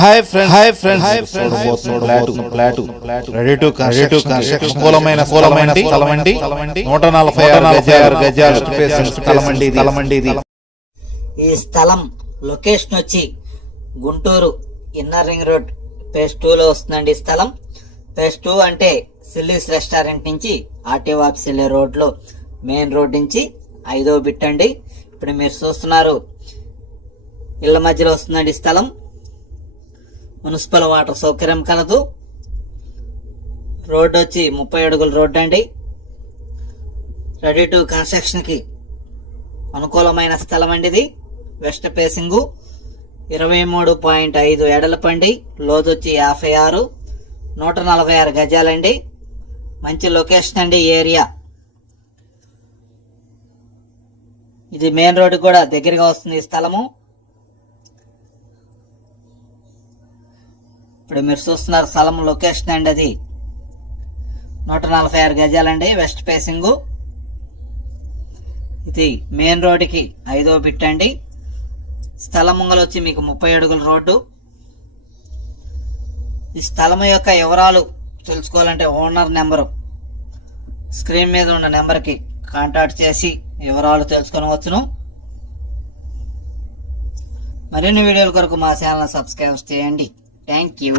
Hi friends ready to construction అనుకూలమైన స్థలమండి 146 గజాల స్థలమండి. ఈ స్థలం లొకేషన్ వచ్చి Guntur inner ring road phase 2 లో వస్తుందండి. ఈ స్థలం ఫేజ్ 2 అంటే సిల్లీస్ రెస్టారెంట్ నుంచి ఆర్టీఓ ఆఫీస్ వెళ్ళే రోడ్ లో మెయిన్ రోడ్ నుంచి 5వ బిట్ అండి. ఇప్పుడు మీరు చూస్తున్నారు ఇళ్ల మధ్యలో వస్తుందండి ఈ స్థలం. మున్సిపల్ వాటర్ సౌకర్యం కలదు. రోడ్ వచ్చి 30 అడుగుల రోడ్ అండి. రెడీ టు కన్స్ట్రక్షన్ కి అనుకూలమైన స్థలం అండి. ఇది వెస్ట్ ఫేసింగ్ 23.5 ఎడలపండి. లోతు వచ్చి 56, 146 గజాలండి. మంచి లొకేషన్ అండి ఏరియా. ఇది మెయిన్ రోడ్ కూడా దగ్గరగా వస్తుంది ఈ స్థలము. ఇప్పుడు మీరు చూస్తున్నారు స్థలం లొకేషన్ అండి. అది 146 గజాలండి. West facing. ఇది మెయిన్ రోడ్డుకి 5వ బిట్ అండి. స్థలం ముంగలు వచ్చి మీకు 30 అడుగుల రోడ్డు. ఈ స్థలం యొక్క వివరాలు తెలుసుకోవాలంటే ఓనర్ నెంబరు స్క్రీన్ మీద ఉన్న నెంబర్కి కాంటాక్ట్ చేసి వివరాలు తెలుసుకొనవచ్చును. మరిన్ని వీడియోల కొరకు మా ఛానల్ సబ్స్క్రైబ్ చేయండి. Thank you.